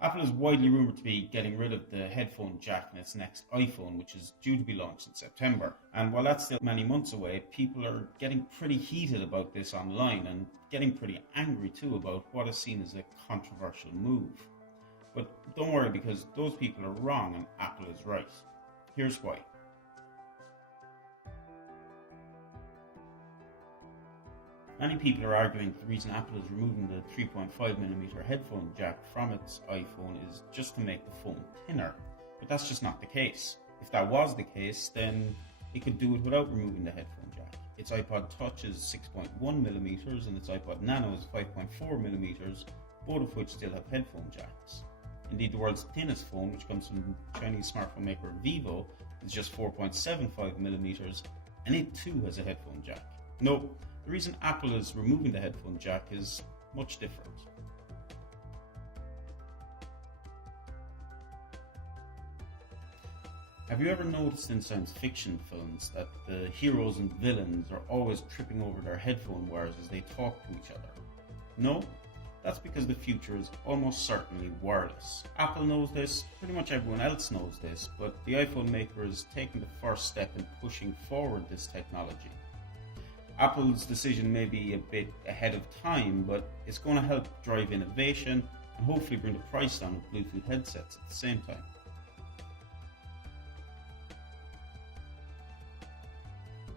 Apple is widely rumoured to be getting rid of the headphone jack in its next iPhone, which is due to be launched in September. And while that's still many months away, people are getting pretty heated about this online and getting pretty angry too about what is seen as a controversial move. But don't worry, because those people are wrong and Apple is right. Here's why. Many people are arguing that the reason Apple is removing the 3.5mm headphone jack from its iPhone is just to make the phone thinner. But that's just not the case. If that was the case, then it could do it without removing the headphone jack. Its iPod Touch is 6.1mm and its iPod Nano is 5.4mm, both of which still have headphone jacks. Indeed, the world's thinnest phone, which comes from Chinese smartphone maker Vivo, is just 4.75mm, and it too has a headphone jack. No, the reason Apple is removing the headphone jack is much different. Have you ever noticed in science fiction films that the heroes and villains are always tripping over their headphone wires as they talk to each other? No? That's because the future is almost certainly wireless. Apple knows this, pretty much everyone else knows this, but the iPhone maker is taking the first step in pushing forward this technology. Apple's decision may be a bit ahead of time, but it's going to help drive innovation and hopefully bring the price down of Bluetooth headsets at the same time.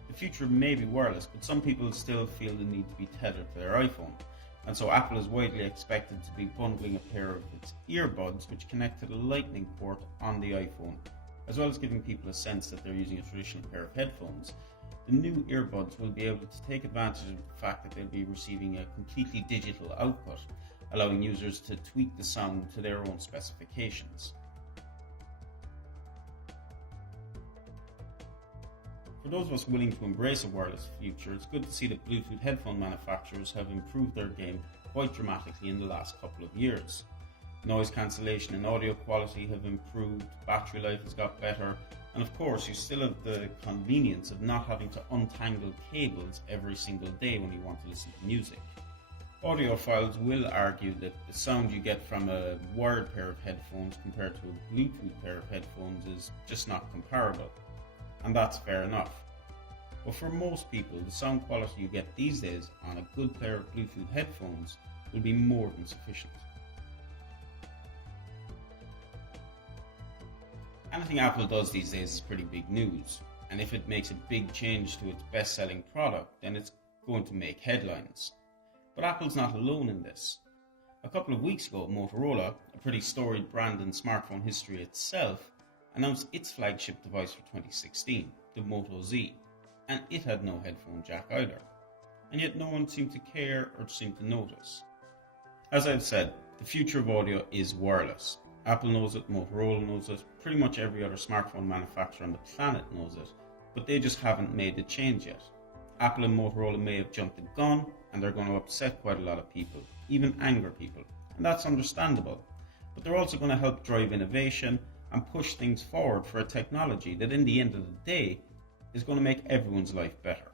The future may be wireless, but some people still feel the need to be tethered to their iPhone. And so Apple is widely expected to be bundling a pair of its earbuds which connect to the lightning port on the iPhone, as well as giving people a sense that they're using a traditional pair of headphones. The new earbuds will be able to take advantage of the fact that they'll be receiving a completely digital output, allowing users to tweak the sound to their own specifications. For those of us willing to embrace a wireless future, it's good to see that Bluetooth headphone manufacturers have improved their game quite dramatically in the last couple of years. Noise cancellation and audio quality have improved, battery life has got better, and of course you still have the convenience of not having to untangle cables every single day when you want to listen to music. Audiophiles will argue that the sound you get from a wired pair of headphones compared to a Bluetooth pair of headphones is just not comparable. And that's fair enough. But for most people, the sound quality you get these days on a good pair of Bluetooth headphones will be more than sufficient. Anything Apple does these days is pretty big news, and if it makes a big change to its best-selling product, then it's going to make headlines. But Apple's not alone in this. A couple of weeks ago, Motorola, a pretty storied brand in smartphone history itself, announced its flagship device for 2016, the Moto Z, and it had no headphone jack either. And yet no one seemed to care or seemed to notice. As I've said, the future of audio is wireless. Apple knows it, Motorola knows it, pretty much every other smartphone manufacturer on the planet knows it, but they just haven't made the change yet. Apple and Motorola may have jumped the gun, and they're going to upset quite a lot of people, even anger people, and that's understandable. But they're also going to help drive innovation and push things forward for a technology that in the end of the day is going to make everyone's life better.